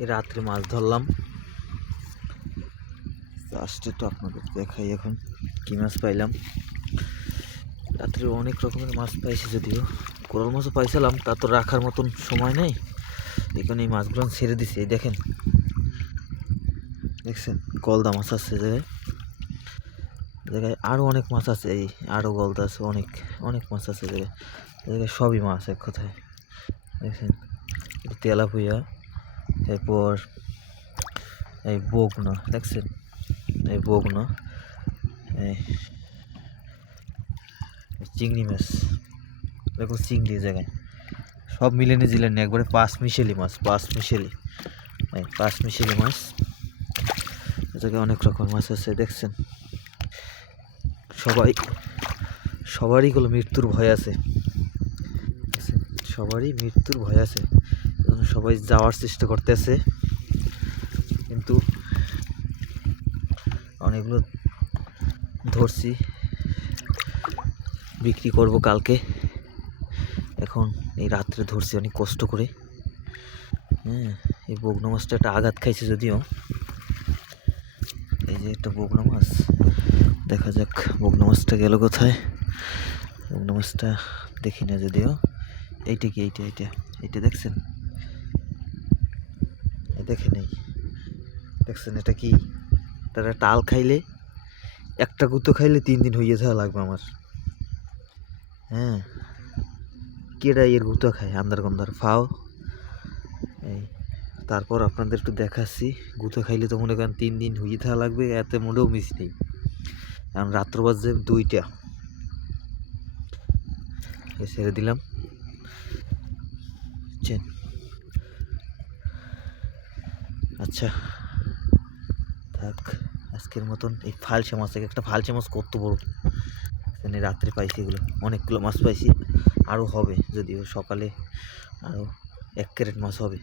এই রাত্রে মাছ ধরলাম। লাস্টে তো আপনাদের দেখাই এখন কি মাছ পাইলাম। রাত্রে অনেক রকমের মাছ পাইছি, যদিও কোরাল মাছও পাইছিলাম, তা তো রাখার মতন সময় নেই। এখানে এই মাছগুলো ছেড়ে দিছি। এই দেখেন, দেখছেন গলদা মাছ আছে জায়গায় জায়গায়, আরও অনেক মাছ আছে। এই আরও গলদা আছে, অনেক অনেক মাছ আছে জায়গায় জায়গায়, সবই মাছ এক কথায়। দেখছেন তেলাপুয়া, এরপর এই বগনা, দেখছেন এই বগনা, এই চিংড়ি মাছ, দেখো চিংড়ি জায়গায় সব মিলেনি জিলেনি, একবারে পাঁচ মিশেলি মাছ, পাঁচ মিশেলি, এই পাঁচ মিশেলি মাছ। এ জায়গায় অনেক রকম মাছ আছে। দেখছেন সবারই কোনো মৃত্যুর ভয় আছে, সবারই মৃত্যুর ভয় আছে। সবাই যাওয়ার চেষ্টা করতেছে, কিন্তু অনেকগুলো ধরছি, বিক্রি করব কালকে। এখন এই রাত্রে ধরছি অনেক কষ্ট করে। হ্যাঁ, এই বগনা মাছটা একটা আঘাত খাইছে যদিও। এই যে একটা বগনা মাছ, দেখা যাক বগনা মাছটা গেল কোথায়। বগনা মাছটা দেখি না যদিও। এইটা কি, এইটা এইটা এইটা দেখছেন, দেখে নেই, দেখছেন এটা কি? তারা টাল খাইলে, একটা গুঁতো খাইলে 3 দিন হইয়ে যাওয়া লাগবে আমার। হ্যাঁ, কেডা এর গুঁতো খায় আন্দার গন্দার ফাও। এই তারপর আপনাদের একটু দেখাচ্ছি, গুঁতো খাইলে তো মনে করেন 3 দিন হইয়ে থাকা লাগবে, এতে মোটেও মিস নেই। কারণ রাত্র বাজে 2টা, ছেড়ে দিলাম। আচ্ছা থাক, আজকের মতন। এই ফালসা মাছ, একটা ফালসা মাছ কত বড়, রাত্রে পাইছি, এগুলো অনেকগুলো মাছ পাইছি, আরও হবে যদিও, সকালে আরও 1 ক্যারেট মাছ হবে।